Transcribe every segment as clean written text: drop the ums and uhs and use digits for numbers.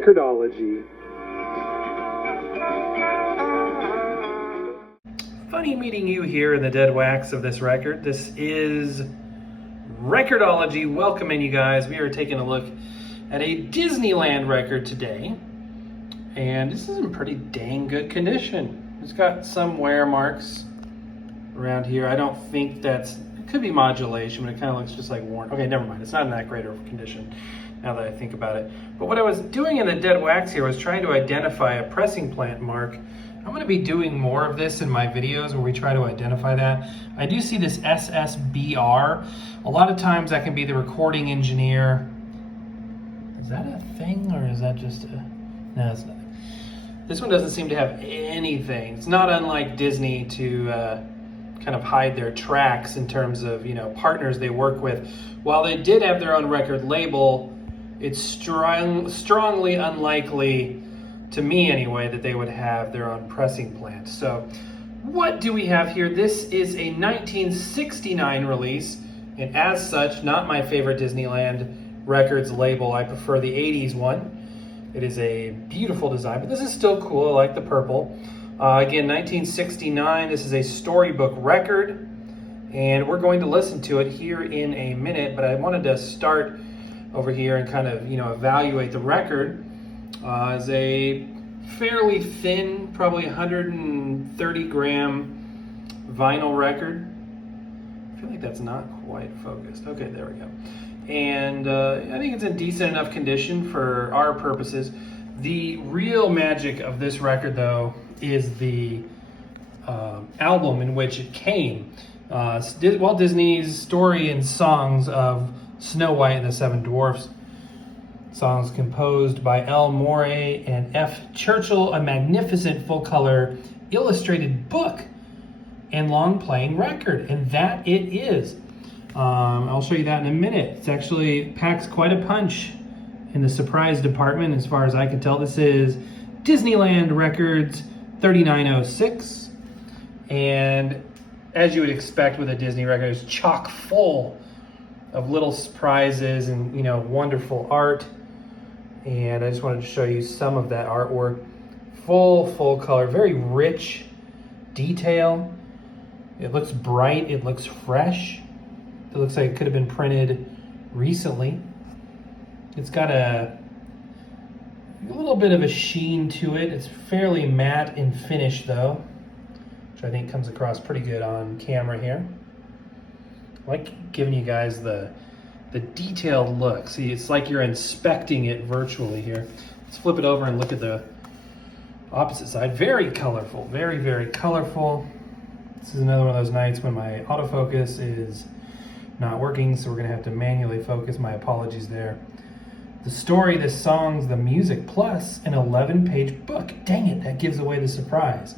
Record-ology. Funny meeting you here in the dead wax of this record. This is Record-ology. Welcoming you guys. We are taking a look at a Disneyland record today. And this is in pretty dang good condition. It's got some wear marks around here. I don't think it could be modulation, but it kind of looks just like worn. Okay, never mind. It's not in that great of a condition now that I think about it. But what I was doing in the dead wax here was trying to identify a pressing plant mark. I'm going to be doing more of this in my videos where we try to identify that. I do see this SSBR. A lot of times that can be the recording engineer. Is that a thing or is that just a... No, it's not. This one doesn't seem to have anything. It's not unlike Disney to kind of hide their tracks in terms of, partners they work with. While they did have their own record label, it's strongly unlikely, to me anyway, that they would have their own pressing plant. So what do we have here? This is a 1969 release, and as such, not my favorite Disneyland Records label. I prefer the 80s one. It is a beautiful design, but this is still cool. I like the purple. Again, 1969, this is a storybook record, and we're going to listen to it here in a minute, but I wanted to start over here and kind of, evaluate the record. It's a fairly thin, probably 130 gram vinyl record. I feel like that's not quite focused. Okay, there we go. And I think it's in decent enough condition for our purposes. The real magic of this record, though, is the album in which it came. Walt Disney's Story and Songs of Snow White and the Seven Dwarfs. Songs composed by L. Morey and F. Churchill, a magnificent full-color illustrated book and long-playing record, and that it is. I'll show you that in a minute. It's actually packs quite a punch in the surprise department as far as I can tell. This is Disneyland Records 3906, and as you would expect with a Disney record, it's chock full of little surprises and wonderful art. And I just wanted to show you some of that artwork. Full color, very rich detail. It looks bright, it looks fresh. It looks like it could have been printed recently. It's got a little bit of a sheen to it. It's fairly matte in finish though, which I think comes across pretty good on camera here. I like giving you guys the detailed look. See, it's like you're inspecting it virtually here. Let's flip it over and look at the opposite side. Very colorful, very colorful. This is another one of those nights when my autofocus is not working, so we're gonna have to manually focus. My apologies there. The story, the songs, the music, plus an 11-page book. Dang it, that gives away the surprise.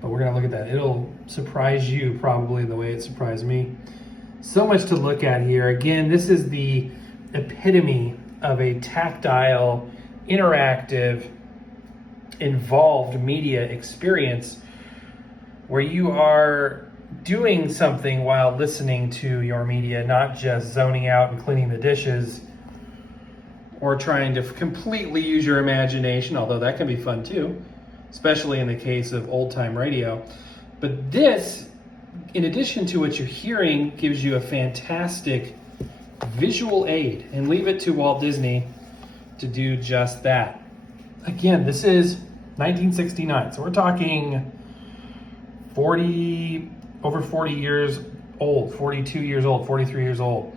But we're gonna look at that. It'll surprise you probably the way it surprised me. So much to look at here. Again, this is the epitome of a tactile, interactive, involved media experience where you are doing something while listening to your media, not just zoning out and cleaning the dishes or trying to completely use your imagination, although that can be fun too, especially in the case of old-time radio. But this, in addition to what you're hearing, gives you a fantastic visual aid, and leave it to Walt Disney to do just that. Again, this is 1969, so we're talking over 40 years old, 42 years old, 43 years old,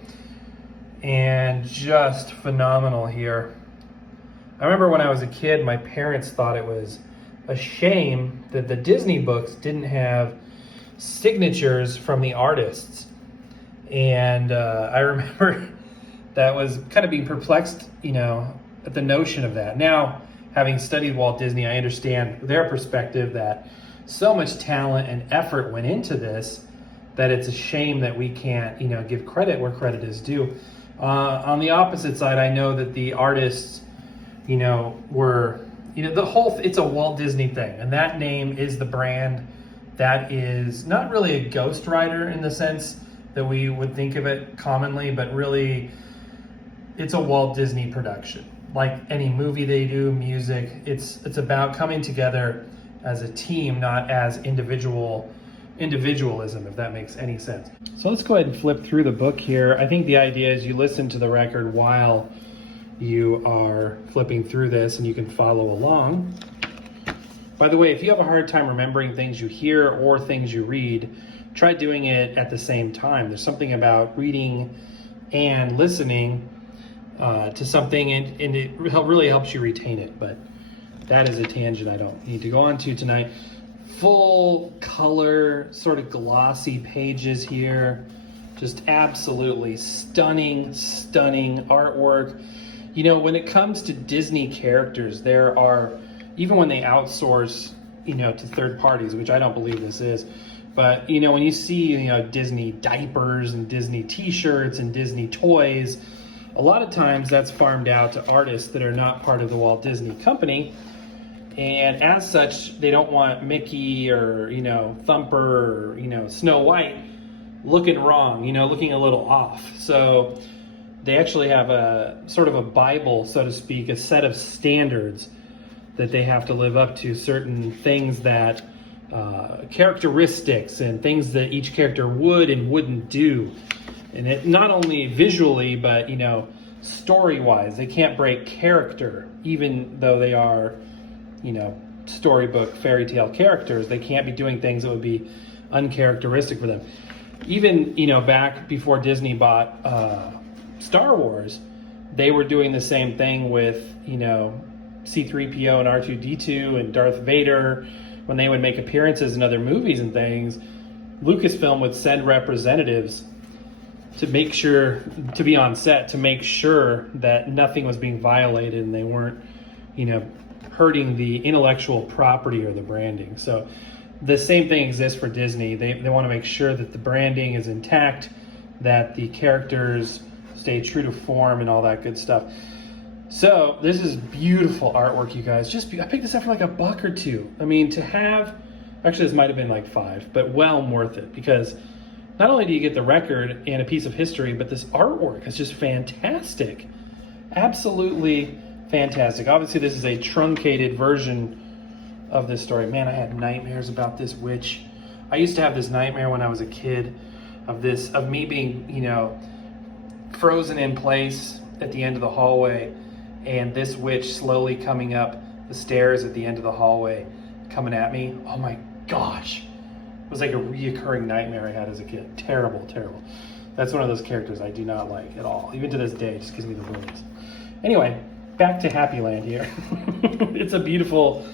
and just phenomenal here. I remember when I was a kid, my parents thought it was a shame that the Disney books didn't have signatures from the artists, and I remember that was kind of being perplexed, at the notion of that. Now, having studied Walt Disney, I understand their perspective that so much talent and effort went into this that it's a shame that we can't, give credit where credit is due. On the opposite side, I know that the artists, were, it's a Walt Disney thing, and that name is the brand. That is not really a ghostwriter in the sense that we would think of it commonly, but really it's a Walt Disney production. like any movie they do, music, it's about coming together as a team, not as individualism, if that makes any sense. So let's go ahead and flip through the book here. I think the idea is you listen to the record while you are flipping through this, and you can follow along. By the way, if you have a hard time remembering things you hear or things you read, try doing it at the same time. There's something about reading and listening to something, and it really helps you retain it. But that is a tangent I don't need to go on to tonight. Full color, sort of glossy pages here. Just absolutely stunning artwork. You know, when it comes to Disney characters, there are, even when they outsource, to third parties, which I don't believe this is, but, when you see, Disney diapers and Disney t-shirts and Disney toys, a lot of times that's farmed out to artists that are not part of the Walt Disney Company. And as such, they don't want Mickey or, Thumper or, Snow White looking wrong, looking a little off. So they actually have a sort of a Bible, so to speak, a set of standards that they have to live up to, certain things that, characteristics and things that each character would and wouldn't do. And it not only visually, but, story-wise, they can't break character, even though they are, storybook fairy tale characters. They can't be doing things that would be uncharacteristic for them. Even, back before Disney bought Star Wars, they were doing the same thing with, C-3PO and R2-D2 and Darth Vader. When they would make appearances in other movies and things, Lucasfilm would send representatives to make sure, to be on set, to make sure that nothing was being violated and they weren't, hurting the intellectual property or the branding. So the same thing exists for Disney. They want to make sure that the branding is intact, that the characters stay true to form and all that good stuff. So this is beautiful artwork, you guys. I picked this up for like $1 or $2. I mean, to have, actually this might have been like $5, but well worth it, because not only do you get the record and a piece of history, but this artwork is just fantastic. Absolutely fantastic. Obviously, this is a truncated version of this story. Man, I had nightmares about this witch. I used to have this nightmare when I was a kid of me being, frozen in place at the end of the hallway, and this witch slowly coming up the stairs at the end of the hallway, coming at me. Oh my gosh. It was like a reoccurring nightmare I had as a kid. Terrible. That's one of those characters I do not like at all. Even to this day, it just gives me the willies. Anyway, back to Happy Land here. It's a beautiful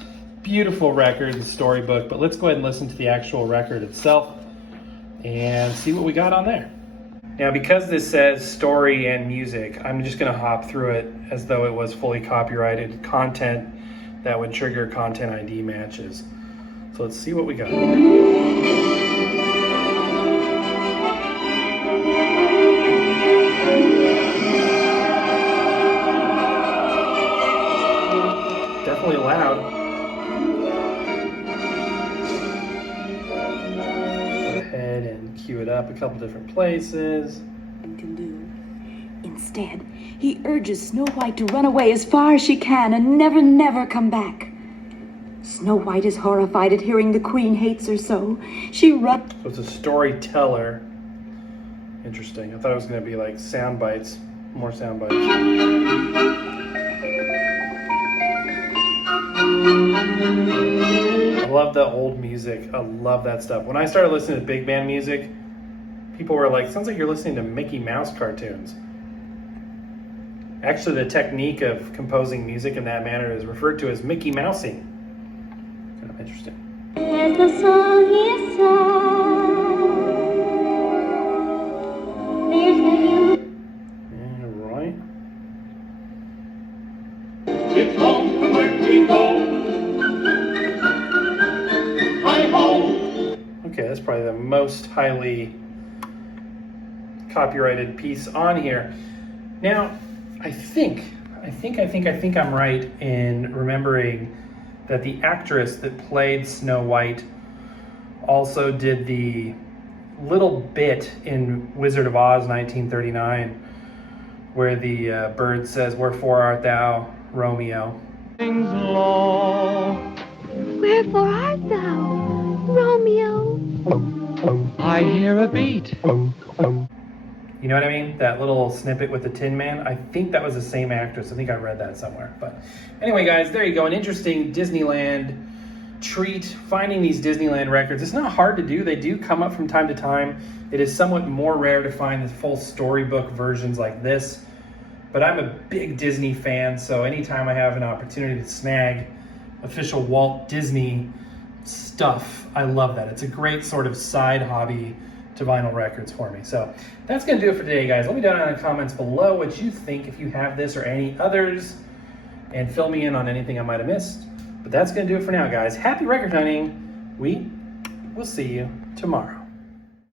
record, the storybook, but let's go ahead and listen to the actual record itself and see what we got on there. Now, because this says story and music, I'm just going to hop through it as though it was fully copyrighted content that would trigger content ID matches. So let's see what we got. Definitely loud. Go ahead and cue it up a couple different places. Can do. Instead, he urges Snow White to run away as far as she can and never come back. Snow White is horrified at hearing the Queen hates her so. She runs. So it's a storyteller. Interesting. I thought it was going to be like sound bites, more sound bites. I love the old music. I love that stuff. When I started listening to big band music, people were like, sounds like you're listening to Mickey Mouse cartoons. Actually, the technique of composing music in that manner is referred to as Mickey Mousing. Kind of interesting. As the song is sung, there's the All right. It's home from where we go. Hi ho. Okay, that's probably the most highly copyrighted piece on here. Now, I think I'm right in remembering that the actress that played Snow White also did the little bit in Wizard of Oz 1939 where the bird says, "Wherefore art thou, Romeo?" Wherefore art thou, Romeo? I hear a beat. You know what I mean? That little snippet with the Tin Man. I think that was the same actress. I think I read that somewhere. But anyway, guys, there you go. An interesting Disneyland treat, finding these Disneyland records. It's not hard to do. They do come up from time to time. It is somewhat more rare to find the full storybook versions like this. But I'm a big Disney fan, so anytime I have an opportunity to snag official Walt Disney stuff, I love that. It's a great sort of side hobby to vinyl records for me. So that's going to do it for today, guys. Let me know in the comments below what you think, if you have this or any others, and fill me in on anything I might have missed. But that's going to do it for now, guys. Happy record hunting. We will see you tomorrow.